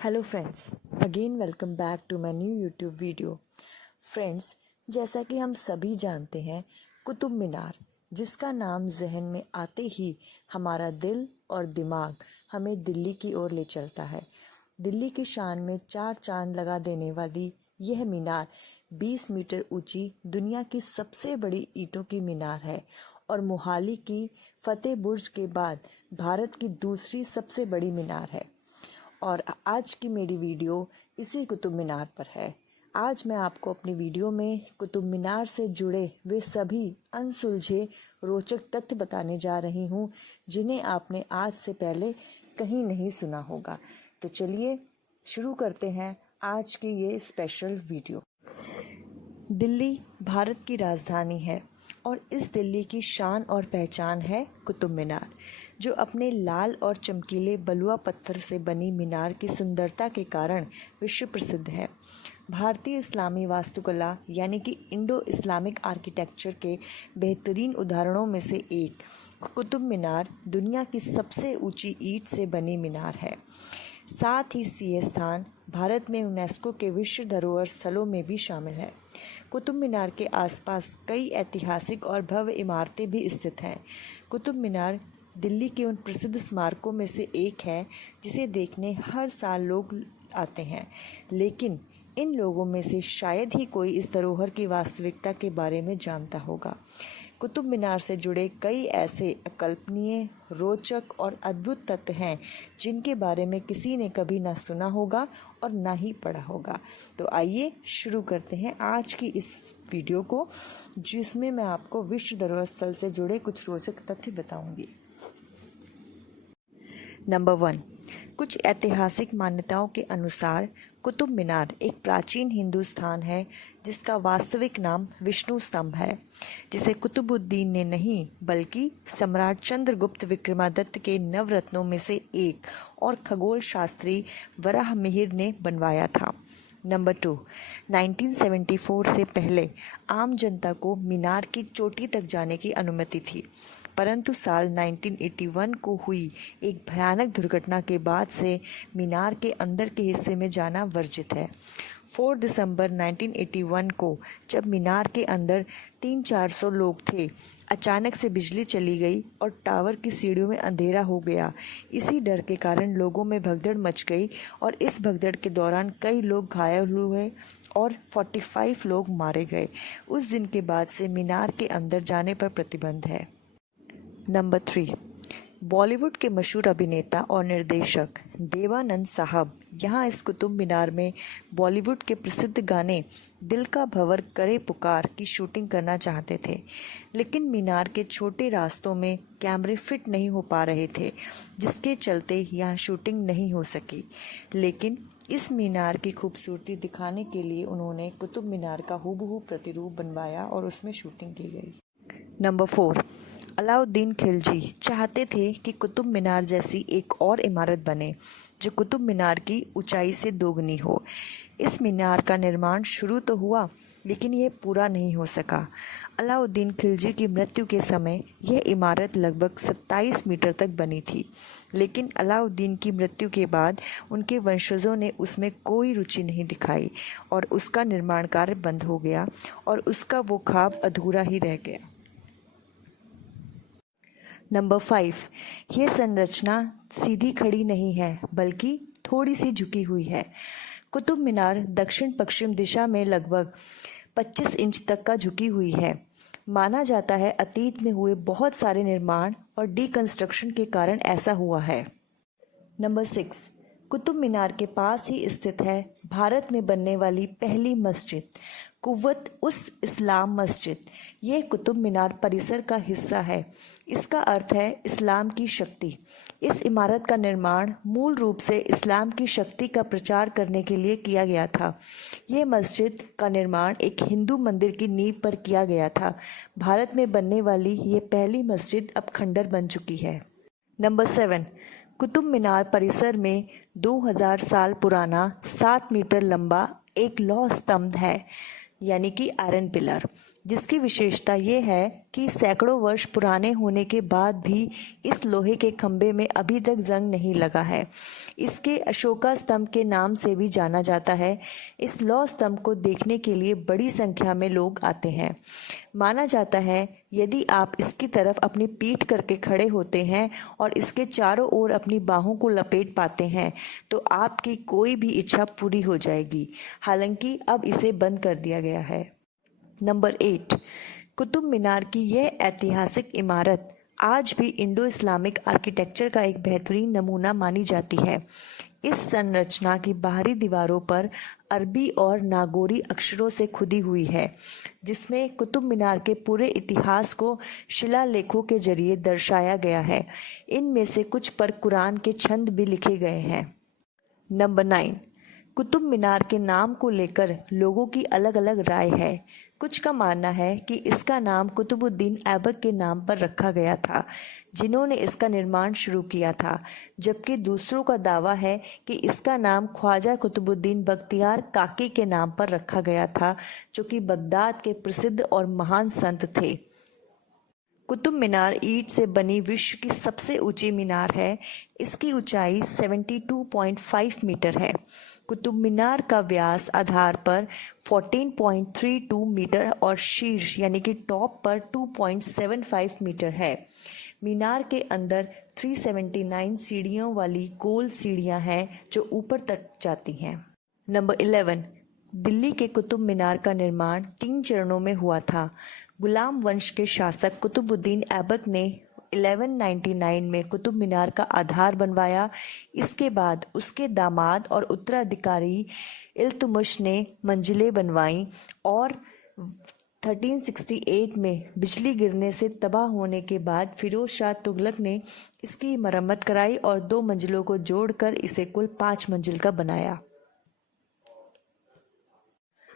Hello friends, again welcome back to my new YouTube video. Friends, जैसा कि हम सभी जानते हैं, कुतुब मीनार जिसका नाम जहन में आते ही हमारा दिल और दिमाग हमें दिल्ली की ओर ले चलता है। दिल्ली की शान में चार चांद लगा देने वाली यह मीनार 20 मीटर ऊंची दुनिया की सबसे बड़ी ईंटों की मीनार है और मोहाली की फतेह बुर्ज के बाद भारत की दूसरी सबसे बड़ी मीनार है। और आज की मेरी वीडियो इसी कुतुब मीनार पर है। आज मैं आपको अपनी वीडियो में कुतुब मीनार से जुड़े वे सभी अनसुलझे रोचक तथ्य बताने जा रही हूँ जिन्हें आपने आज से पहले कहीं नहीं सुना होगा। तो चलिए शुरू करते हैं आज की ये स्पेशल वीडियो। दिल्ली भारत की राजधानी है और इस दिल्ली की शान और पहचान है कुतुब मीनार, जो अपने लाल और चमकीले बलुआ पत्थर से बनी मीनार की सुंदरता के कारण विश्व प्रसिद्ध है। भारतीय इस्लामी वास्तुकला यानी कि इंडो इस्लामिक आर्किटेक्चर के बेहतरीन उदाहरणों में से एक कुतुब मीनार दुनिया की सबसे ऊंची ईंट से बनी मीनार है। साथ ही यह स्थान भारत में यूनेस्को के विश्व धरोहर स्थलों में भी शामिल है। कुतुब मीनार के आसपास कई ऐतिहासिक और भव्य इमारतें भी स्थित हैं। कुतुब मीनार दिल्ली के उन प्रसिद्ध स्मारकों में से एक है जिसे देखने हर साल लोग आते हैं, लेकिन इन लोगों में से शायद ही कोई इस धरोहर की वास्तविकता के बारे में जानता होगा। कुतुब मीनार से जुड़े कई ऐसे अकल्पनीय, रोचक और अद्भुत तथ्य हैं जिनके बारे में किसी ने कभी ना सुना होगा और ना ही पढ़ा होगा। तो आइए शुरू करते हैं आज की इस वीडियो को, जिसमें मैं आपको विश्व धरोहर स्थल से जुड़े कुछ रोचक तथ्य बताऊंगी। नंबर 1, कुछ ऐतिहासिक मान्यताओं के अनुसार कुतुब मीनार एक प्राचीन हिंदू स्थान है जिसका वास्तविक नाम विष्णु स्तंभ है, जिसे कुतुबुद्दीन ने नहीं बल्कि सम्राट चंद्रगुप्त विक्रमादित्य के नवरत्नों में से एक और खगोल शास्त्री वराहमिहिर ने बनवाया था। नंबर 2, 1974 से पहले आम जनता को मीनार की चोटी तक जाने की अनुमति थी, परंतु साल 1981 को हुई एक भयानक दुर्घटना के बाद से मीनार के अंदर के हिस्से में जाना वर्जित है। 4 दिसंबर 1981 को जब मीनार के अंदर 300-400 लोग थे, अचानक से बिजली चली गई और टावर की सीढ़ियों में अंधेरा हो गया। इसी डर के कारण लोगों में भगदड़ मच गई और इस भगदड़ के दौरान कई लोग घायल हुए और 45 लोग मारे गए। उस दिन के बाद से मीनार के अंदर जाने पर प्रतिबंध है। नंबर 3, बॉलीवुड के मशहूर अभिनेता और निर्देशक देवानंद साहब यहाँ इस कुतुब मीनार में बॉलीवुड के प्रसिद्ध गाने दिल का भंवर करे पुकार की शूटिंग करना चाहते थे, लेकिन मीनार के छोटे रास्तों में कैमरे फिट नहीं हो पा रहे थे, जिसके चलते यहाँ शूटिंग नहीं हो सकी। लेकिन इस मीनार की खूबसूरती दिखाने के लिए उन्होंने कुतुब मीनार का हूबहू प्रतिरूप बनवाया और उसमें शूटिंग की गई। नंबर 4, अलाउद्दीन खिलजी चाहते थे कि कुतुब मीनार जैसी एक और इमारत बने जो कुतुब मीनार की ऊंचाई से दोगुनी हो। इस मीनार का निर्माण शुरू तो हुआ, लेकिन यह पूरा नहीं हो सका। अलाउद्दीन खिलजी की मृत्यु के समय यह इमारत लगभग 27 मीटर तक बनी थी, लेकिन अलाउद्दीन की मृत्यु के बाद उनके वंशजों ने उसमें कोई रुचि नहीं दिखाई और उसका निर्माण कार्य बंद हो गया और उसका वो ख्वाब अधूरा ही रह गया। नंबर 5, यह संरचना सीधी खड़ी नहीं है बल्कि थोड़ी सी झुकी हुई है। कुतुब मीनार दक्षिण पश्चिम दिशा में लगभग 25 इंच तक का झुकी हुई है। माना जाता है अतीत में हुए बहुत सारे निर्माण और डिकंस्ट्रक्शन के कारण ऐसा हुआ है। नंबर 6, कुतुब मीनार के पास ही स्थित है भारत में बनने वाली पहली मस्जिद, कुव्वत उस इस्लाम मस्जिद। ये कुतुब मीनार परिसर का हिस्सा है। इसका अर्थ है इस्लाम की शक्ति। इस इमारत का निर्माण मूल रूप से इस्लाम की शक्ति का प्रचार करने के लिए किया गया था। ये मस्जिद का निर्माण एक हिंदू मंदिर की नींव पर किया गया था। भारत में बनने वाली ये पहली मस्जिद अब खंडर बन चुकी है। नंबर 7, कुतुब मीनार परिसर में 2000 साल पुराना 7 मीटर लंबा एक लौह स्तंभ है, यानी कि आयरन पिलर। जिसकी विशेषता ये है कि सैकड़ों वर्ष पुराने होने के बाद भी इस लोहे के खंभे में अभी तक जंग नहीं लगा है। इसके अशोका स्तंभ के नाम से भी जाना जाता है। इस लौह स्तंभ को देखने के लिए बड़ी संख्या में लोग आते हैं। माना जाता है यदि आप इसकी तरफ अपनी पीठ करके खड़े होते हैं और इसके चारों ओर अपनी बाहों को लपेट पाते हैं तो आपकी कोई भी इच्छा पूरी हो जाएगी। हालांकि अब इसे बंद कर दिया गया है। नंबर 8, कुतुब मीनार की यह ऐतिहासिक इमारत आज भी इंडो इस्लामिक आर्किटेक्चर का एक बेहतरीन नमूना मानी जाती है। इस संरचना की बाहरी दीवारों पर अरबी और नागौरी अक्षरों से खुदी हुई है, जिसमें कुतुब मीनार के पूरे इतिहास को शिलालेखों के जरिए दर्शाया गया है। इनमें से कुछ पर कुरान के छंद भी लिखे गए हैं। नंबर 9, कुतुब मीनार के नाम को लेकर लोगों की अलग अलग राय है। कुछ का मानना है कि इसका नाम कुतुबुद्दीन ऐबक के नाम पर रखा गया था, जिन्होंने इसका निर्माण शुरू किया था, जबकि दूसरों का दावा है कि इसका नाम ख्वाजा कुतुबुद्दीन बख्तियार काकी के नाम पर रखा गया था, जो कि बगदाद के प्रसिद्ध और महान संत थे। कुतुब मीनार ईंट से बनी विश्व की सबसे ऊंची मीनार है। इसकी ऊंचाई 72.5 मीटर है। कुतुब मीनार का व्यास आधार पर 14.32 मीटर और शीर्ष यानी कि टॉप पर 2.75 मीटर है। मीनार के अंदर 379 सीढ़ियों वाली गोल सीढ़ियां हैं जो ऊपर तक जाती हैं। नंबर 11, दिल्ली के कुतुब मीनार का निर्माण 3 चरणों में हुआ था। गुलाम वंश के शासक कुतुबुद्दीन ऐबक ने 1199 में कुतुब मीनार का आधार बनवाया। इसके बाद उसके दामाद और उत्तराधिकारी इल्तुतमिश ने मंजिलें बनवाईं और 1368 में बिजली गिरने से तबाह होने के बाद फिरोज शाह तुगलक ने इसकी मरम्मत कराई और 2 मंजिलों को जोड़कर इसे कुल 5 मंजिल का बनाया।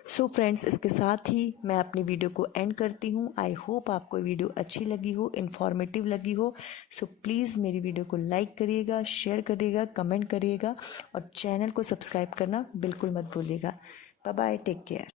सो फ्रेंड्स, इसके साथ ही मैं अपनी वीडियो को एंड करती हूँ। आई होप आपको वीडियो अच्छी लगी हो, इन्फॉर्मेटिव लगी हो। सो प्लीज़ मेरी वीडियो को लाइक करिएगा, शेयर करिएगा, कमेंट करिएगा और चैनल को सब्सक्राइब करना बिल्कुल मत भूलिएगा। Bye bye, take care.